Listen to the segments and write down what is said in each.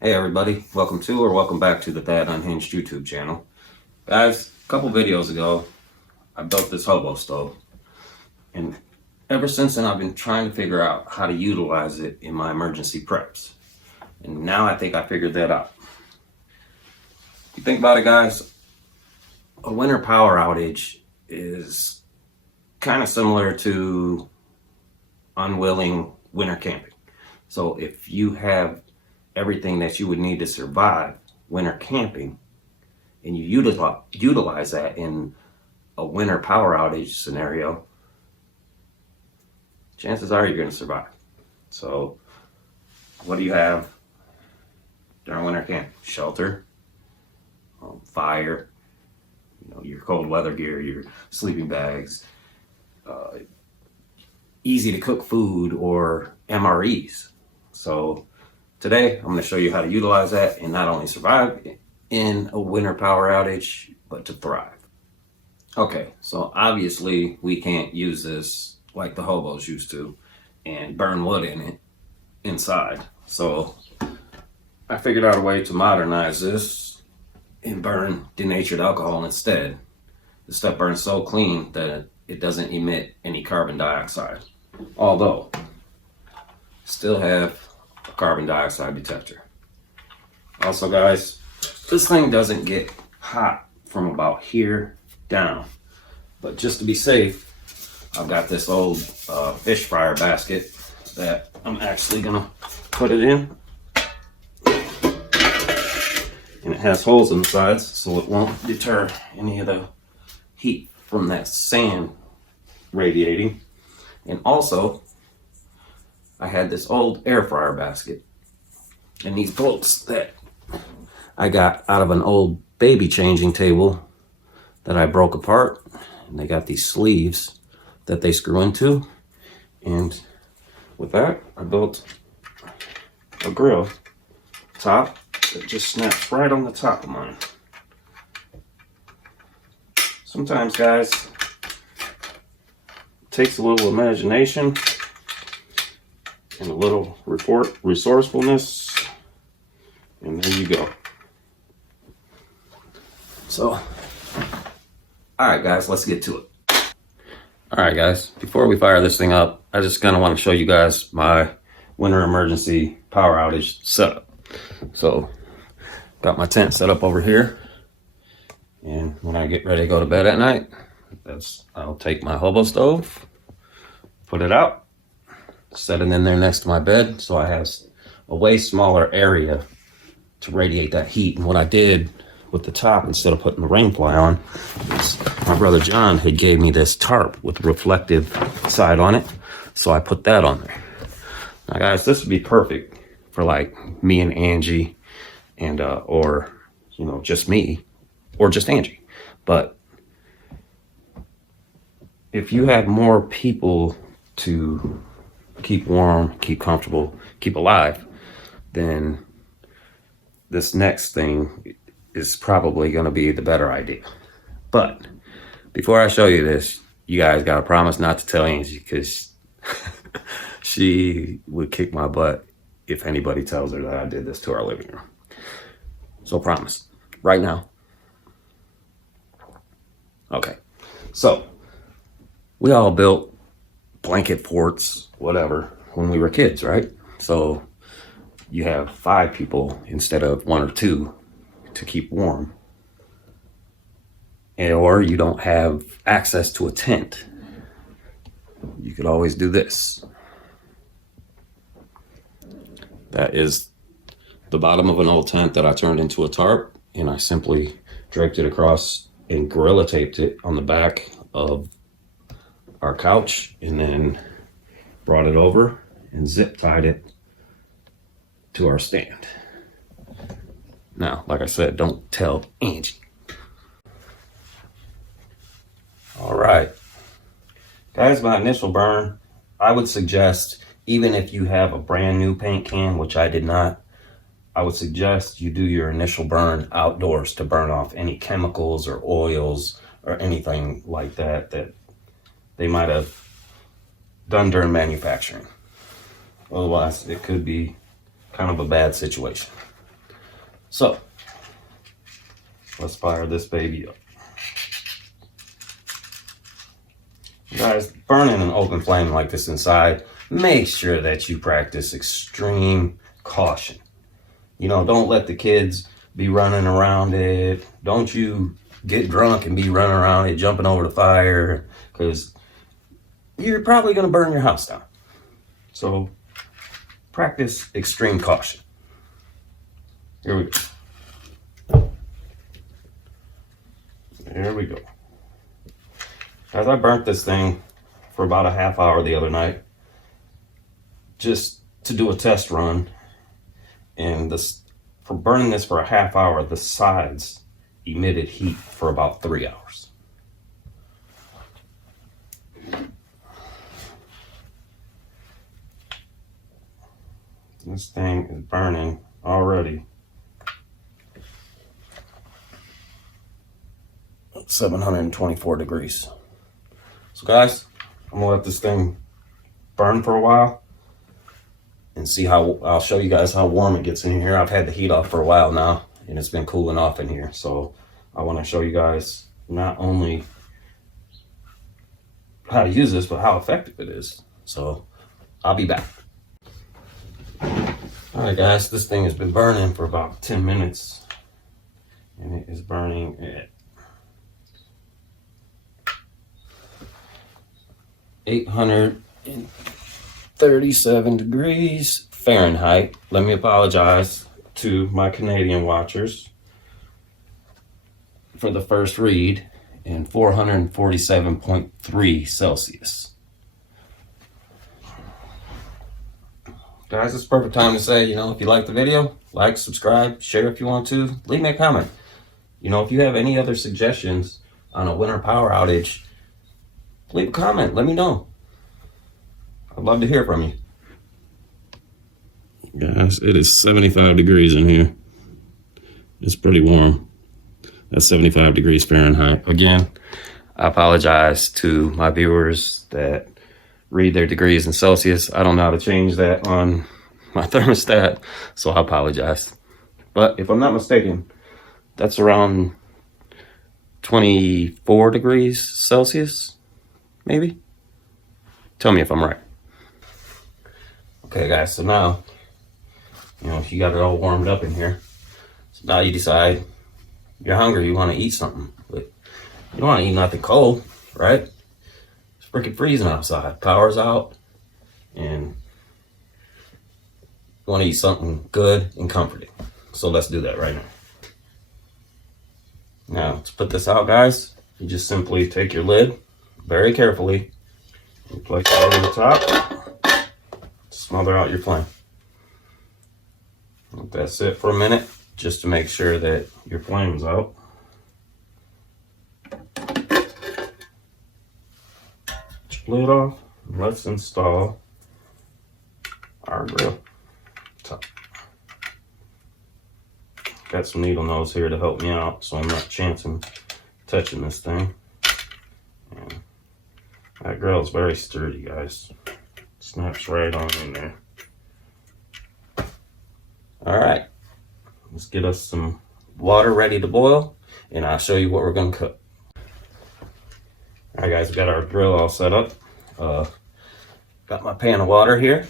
Hey everybody, welcome to or welcome back to the That Unhinged YouTube channel. Guys, a couple videos ago, I built this hobo stove. And ever since then, I've been trying to figure out how to utilize it in my emergency preps. And now I think I figured that out. If you think about it, guys, a winter power outage is kind of similar to unwilling winter camping. So if you have everything that you would need to survive winter camping, and you utilize that in a winter power outage scenario, chances are you're going to survive. So what do you have during winter camp? Shelter, fire, your cold weather gear, your sleeping bags, easy to cook food, or MREs. So today, I'm going to show you how to utilize that and not only survive in a winter power outage, but to thrive. Okay, so obviously we can't use this like the hobos used to and burn wood in it inside. So I figured out a way to modernize this and burn denatured alcohol instead. The stuff burns so clean that it doesn't emit any carbon dioxide. Although, still have carbon dioxide detector. Also, guys, this thing doesn't get hot from about here down, but just to be safe, I've got this old fish fryer basket that I'm actually gonna put it in, and it has holes in the sides so it won't deter any of the heat from that sand radiating. And also, I had this old air fryer basket and these bolts that I got out of an old baby changing table that I broke apart, and they got these sleeves that they screw into, and with that I built a grill top that just snaps right on the top of mine. Sometimes, guys, it takes a little imagination and a little resourcefulness, and there you go. So, alright guys, let's get to it. Alright guys, before we fire this thing up, I just kind of want to show you guys my winter emergency power outage setup. So, got my tent set up over here, and when I get ready to go to bed at night, I'll take my hobo stove, put it out, set it in there next to my bed, so I have a way smaller area to radiate that heat. And what I did with the top, instead of putting the rain fly on, is my brother John had gave me this tarp with a reflective side on it, so I put that on there. Now guys, this would be perfect for like me and Angie, and or just me, or just Angie. But if you have more people to keep warm, keep comfortable, keep alive, then this next thing is probably going to be the better idea. But before I show you this, you guys got to promise not to tell Angie, because she would kick my butt if anybody tells her that I did this to our living room. So promise, right now. Okay, so we all built blanket forts, whatever, when we were kids, right? So you have 5 people instead of 1 or 2 to keep warm. Or you don't have access to a tent. You could always do this. That is the bottom of an old tent that I turned into a tarp, and I simply draped it across and gorilla taped it on the back of our couch, and then brought it over and zip tied it to our stand. Now, like I said, don't tell Angie. All right, guys, my initial burn, I would suggest, even if you have a brand new paint can, which I did not, I would suggest you do your initial burn outdoors to burn off any chemicals or oils or anything like that that they might have done during manufacturing. Otherwise, it could be kind of a bad situation. So let's fire this baby up. Guys, burning an open flame like this inside, make sure that you practice extreme caution. You know, don't let the kids be running around it. Don't you get drunk and be running around it, jumping over the fire, because you're probably going to burn your house down. So practice extreme caution. Here we go. There we go. As I burnt this thing for about a half hour the other night, just to do a test run, and this, for burning this for a half hour, the sides emitted heat for about 3 hours. This thing is burning already. 724 degrees. So guys, I'm gonna let this thing burn for a while and see how, I'll show you guys how warm it gets in here. I've had the heat off for a while now and it's been cooling off in here. So I wanna show you guys not only how to use this, but how effective it is. So I'll be back. All right guys, this thing has been burning for about 10 minutes and it is burning at 837 degrees Fahrenheit. Let me apologize to my Canadian watchers for the first read, and 447.3 Celsius. Guys, it's the perfect time to say, you know, if you like the video, like, subscribe, share if you want to, leave me a comment. You know, if you have any other suggestions on a winter power outage, leave a comment, let me know. I'd love to hear from you. Guys, it is 75 degrees in here. It's pretty warm. That's 75 degrees Fahrenheit. Again, I apologize to my viewers that read their degrees in Celsius. I don't know how to change that on my thermostat, so I apologize. But if I'm not mistaken, that's around 24 degrees Celsius, maybe? Tell me if I'm right. Okay guys, so now, you know, you got it all warmed up in here. So now you decide you're hungry, you want to eat something, but you don't want to eat nothing cold, right? It's freaking freezing outside, power's out, and you want to eat something good and comforting. So let's do that right now. Now, to put this out, guys, you just simply take your lid very carefully and place it over the top. Smother out your flame. Let that sit for a minute just to make sure that your flame is out. Lid off. Let's install our grill top. Got some needle nose here to help me out so I'm not chancing touching this thing. And that grill is very sturdy, guys. Snaps right on in there. All right, let's get us some water ready to boil and I'll show you what we're gonna cook. All right guys, we got our grill all set up. Got my pan of water here.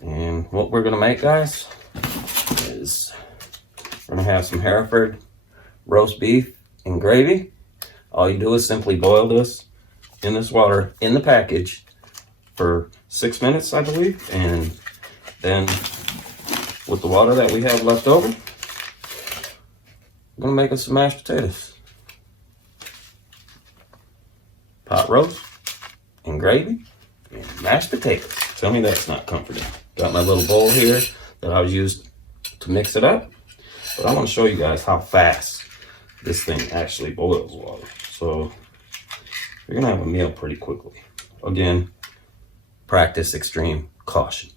And what we're gonna make, guys, is we're gonna have some Hereford roast beef and gravy. All you do is simply boil this in this water in the package for 6 minutes, I believe, and then with the water that we have left over, I'm gonna make us some mashed potatoes. Pot roast and gravy and mashed potatoes. Tell me that's not comforting. Got my little bowl here that I've used to mix it up, but I want to show you guys how fast this thing actually boils water. So you're gonna have a meal pretty quickly. Again, practice extreme caution.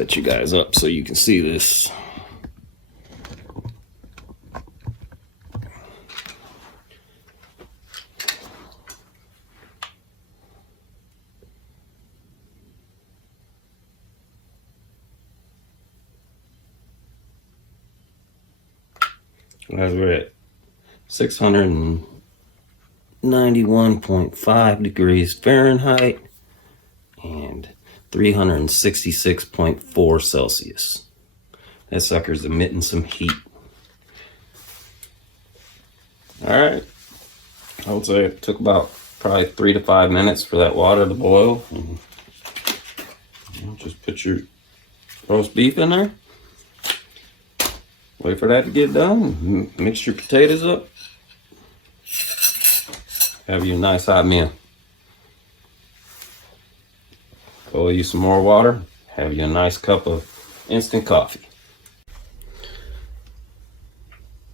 set you guys up so you can see this. Guys, we're at 691.5 degrees Fahrenheit and 366.4 Celsius. That sucker's emitting some heat. All right, I would say it took about probably 3 to 5 minutes for that water to boil. And, just put your roast beef in there. Wait for that to get done. Mix your potatoes up. Have you a nice hot meal. Boil you some more water. Have you a nice cup of instant coffee.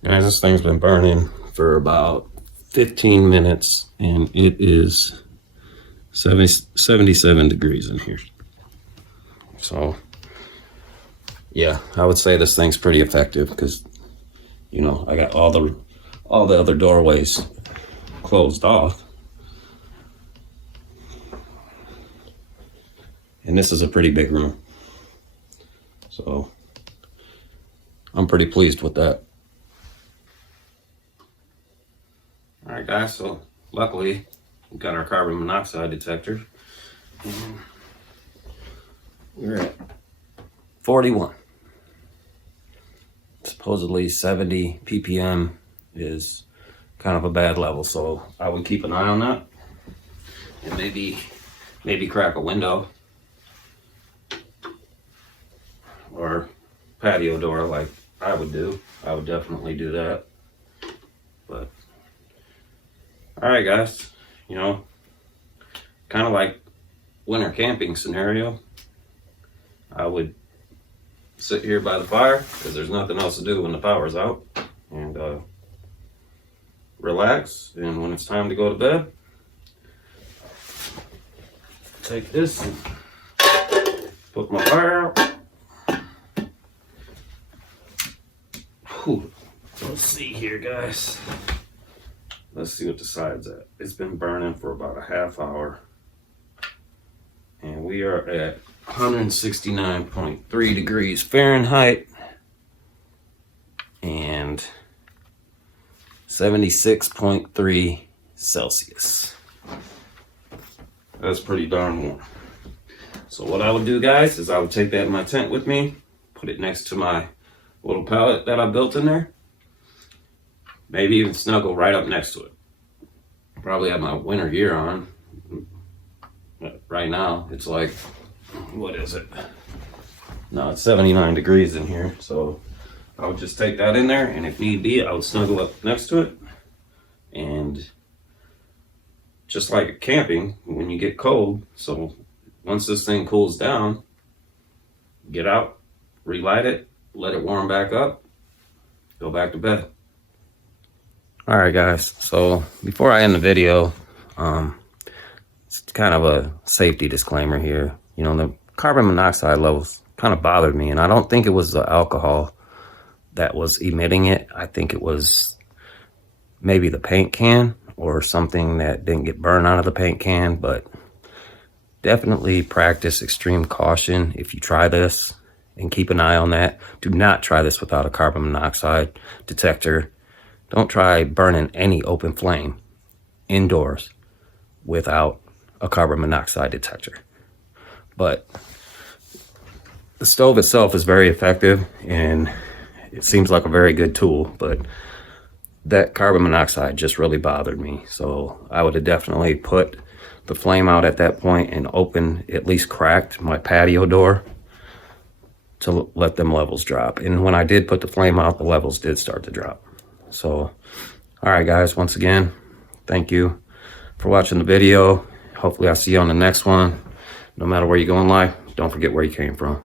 Guys, this thing's been burning for about 15 minutes and it is 77 degrees in here. So yeah, I would say this thing's pretty effective because, you know, I got all the other doorways closed off. And this is a pretty big room. So I'm pretty pleased with that. All right, guys, so luckily we got our carbon monoxide detector. And we're at 41. Supposedly 70 ppm is kind of a bad level, so I would keep an eye on that and maybe crack a window or patio door like I would do. I would definitely do that. But all right, guys, you know, kind of like winter camping scenario, I would sit here by the fire because there's nothing else to do when the power's out, and relax. And when it's time to go to bed, take this and put my fire out. Whew. Let's see here, guys. Let's see what the side's at. It's been burning for about a half hour and we are at 169.3 degrees Fahrenheit and 76.3 Celsius. That's pretty darn warm. So what I would do, guys, is I would take that in my tent with me, put it next to my little pallet that I built in there, maybe even snuggle right up next to it. Probably have my winter gear on. But right now it's like, what is it? No, it's 79 degrees in here. So I would just take that in there, and if need be, I would snuggle up next to it. And just like camping, when you get cold, so once this thing cools down, get out, relight it, let it warm back up, go back to bed. All right, guys, so before I end the video, it's kind of a safety disclaimer here. You know, the carbon monoxide levels kind of bothered me, and I don't think it was the alcohol that was emitting it. I think it was maybe the paint can or something that didn't get burned out of the paint can. But definitely practice extreme caution if you try this, and keep an eye on that. Do not try this without a carbon monoxide detector. Don't try burning any open flame indoors without a carbon monoxide detector. But the stove itself is very effective and it seems like a very good tool, but that carbon monoxide just really bothered me. So I would have definitely put the flame out at that point and open, at least cracked my patio door to let them levels drop. And when I did put the flame out, the levels did start to drop. So, all right, guys, once again, thank you for watching the video. Hopefully I'll see you on the next one. No matter where you go in life, don't forget where you came from.